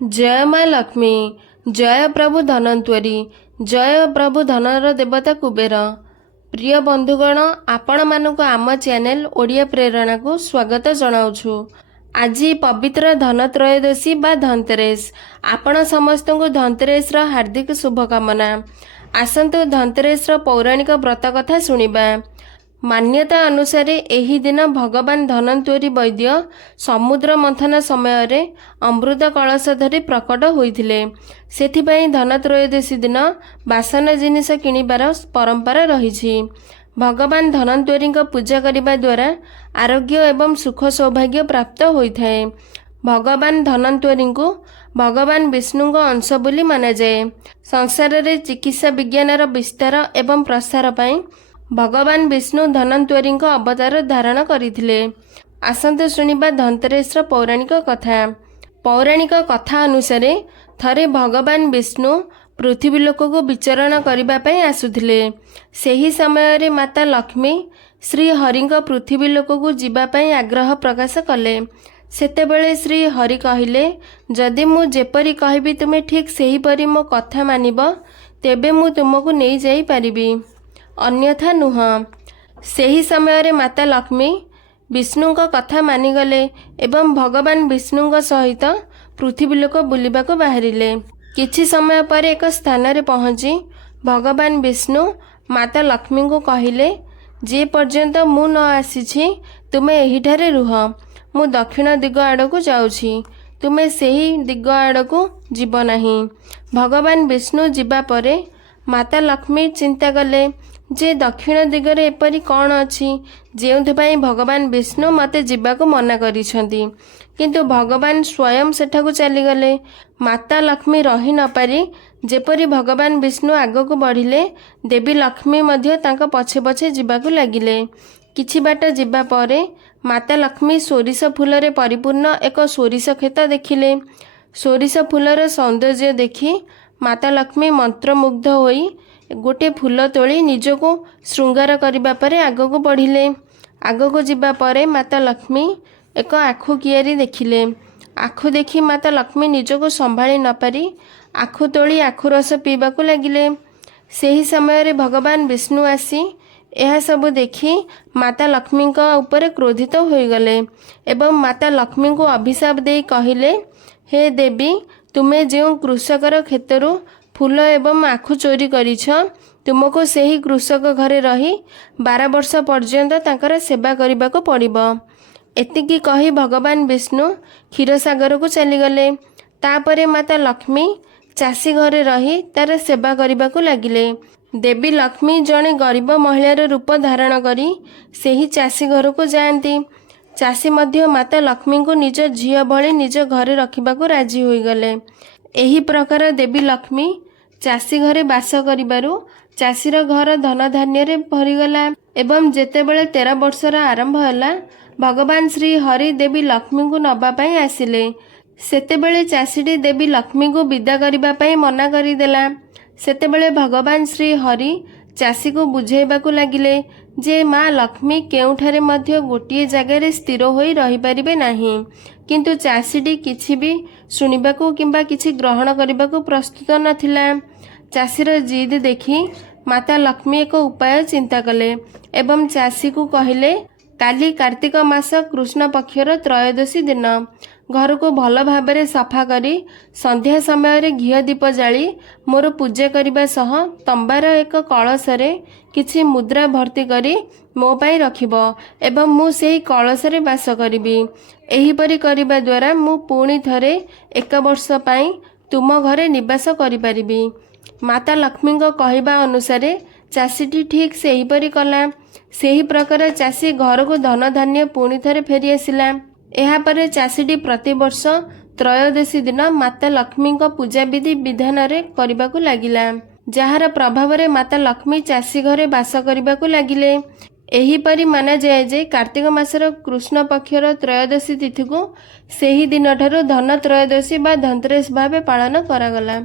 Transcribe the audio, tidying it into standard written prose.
जय माँ लक्ष्मी, जय प्रभु धनंतरी, जय प्रभु धनर देवता कुबेर। प्रिय बंधुगण, आपण मानक आम चैनल ओडिया प्रेरणा को स्वागत जनाउछु। आज पवित्र धनत्रयोदशी बा धनतेरस। आपण समस्त को धनतेरस हार्दिक शुभकामना। आसंतु धनतेरस पौराणिक व्रत कथा सुनिबा। मान्यता अनुसार एही दिन भगवान धनंतरी वैद्य समुद्र मंथन समय रे अमृत कलश धरी प्रकट होइथिले। सेथिपई धनत्रयोदशी दिन बासन जिनिस किनिबार परंपरा रहिछि। भगवान धनंतरी पूजा करने द्वारा आरोग्य एवं सुख सौभाग्य प्राप्त होइथाए। भगवान धनंतरी को भगवान विष्णु अंश बोली माना जाए। संसार रे चिकित्सा विज्ञानर विस्तार एवं प्रसार पई भगवान विष्णु धनंतरी अवतार धारण करथिले। आसंतु सुनिबा धनतेरस पौराणिक कथा। पौराणिक कथा अनुसार थरे भगवान विष्णु पृथ्वी लोक को विचरण करबा पई आसुथिले। सेही समय रे माता लक्ष्मी श्री हरि पृथ्वी लोक को जीवा पई आग्रह प्रकाश कले। सेतेबेले श्री हरि कहिले, जदि मु जेपरी कहबी तुमे ठीक सेही परी मो कथा मानिब, तेबे मु तुमको नहीं जाई परिबी, अन्यथा नुह। सेही समय रे माता लक्ष्मी विष्णु कथा मानिगले एवं भगवान विष्णु सहित पृथ्वी लोक बुलिबाको बाहरिले। किछि समय पर एक स्थान रे पहुँची भगवान विष्णु माता लक्ष्मी को कहिले, जे पर्यंत मु न आसीछि तुमे एहिठारे रुह, मु दक्षिण दिग आड़क जाउछि, तुमे सेही दिग आड़क जीव नाही। भगवान विष्णु जीवा परे माता लक्ष्मी चिंता कले जे दक्षिण दिगरे एपरी कौन अछि जेउथपाई भगवान विष्णु मते जीवाको मना करिसंती, किंतु भगवान स्वयं सेठाकू चलीगले। माता लक्ष्मी रही न पारी जेपरी भगवान विष्णु आगको बढ़िले, देवी लक्ष्मी मध्य तांका पछे पछे जीवाको लागिले। किछि बाट जीवा परे माता लक्ष्मी सोरिष फूलरे परिपूर्ण एक सोरिष खेत देखिले। सोरिष फूलर सौंदर्य देखि माता लक्ष्मी मंत्रमुग्ध होई गोटे फूल तोली निजको श्रृंगार करिबा परे आगको बढ़िले। आगको जीवा परे माता लक्ष्मी एक आखु कियारी देखिले। आखु देखि माता लक्ष्मी निजको संभाली न पारी आखु तोली आखु रस पीबाको लागिले। सेही समय रे भगवान विष्णु आसी यह सब देखि माता लक्ष्मी ऊपर क्रोधित होइगले एवं माता लक्ष्मी को अभिशाप दे कहिले, हे देवी, तुमे जो कृषकर क्षेत्रु फूल एवं आखु चोरी करिछ, तुमको सेही कृषक घरे रही 12 वर्ष पर्यंत तांकर सेवा करने को पड़िबो। एतिकी कही भगवान विष्णु क्षीरसागर को चलीगले। तापरे माता लक्ष्मी चाषी घरे रही तार सेवा करने को लगिले। देवी लक्ष्मी जड़े गरीब महिलार रूप धारण करी सेही चाषी घर को जाती। चाषी मध्य माता लक्ष्मी को निज झियो भली निज घरे रखिबाको राजी होइगले। एही प्रकार देवी लक्ष्मी चाषी घरे बास करिबारु चाषीर घर धन धान्य रे भरीगला। एवं जेतेबेले 13 वर्षर आरंभ होला भगवान श्री हरि देवी लक्ष्मी को नबा पई आसिले। सेतेबेले चाषीटी देवी लक्ष्मी को विदा करिबा पई मना करिदेला। सेतेबेले भगवान श्री हरि चाषी को बुझेबाको लागिले जे माँ लक्ष्मी केउठारे मध्य गोटिए जगार स्थिर होई रही परिबे नाही, किंतु चाषीटी किछि भी सुनिबाको किंबा किछि ग्रहण करिबाको प्रस्तुत नथिला। चाषीर जिद देखि माता लक्ष्मी एक उपाय चिंता कले एवं चाषी को कहिले, काली कार्तिक मास कृष्ण पक्षर त्रयोदशी दिन घर को भल भाबरे सफा करी संध्या समय रे घियो दीप जाली मोर पूजा करने सह तंबार एक कलश रे किछि मुद्रा भर्ती करी मो पाई रखिबो एवं मु सेही कलश रे बास करिबी। एहीपरि करिबा द्वारा मु पुणी थरे 1 वर्ष पाई तुम घरे निवास करि परिबी। माता लक्ष्मी को कहबा अनुसार चाषीटी ठीक सेहीपरि कला। सेही प्रकार चाषी घर को धन धान्य पुणी थरे फेरी आसिला। एहापरे चाषीटी प्रतिवर्ष त्रयोदशी दिन माता लक्ष्मी पूजा विधि विधान रे करबाकू लागिला, जहार प्रभाव रे माता लक्ष्मी चाषी घरे बास करबाकू लागिले। एहीपरि माना जाए जे कार्तिक मासर कृष्ण पक्षर त्रयोदशी तिथि को सेही दिन ठारू धन त्रयोदशी बा धनतेरस भावे पालन करागला।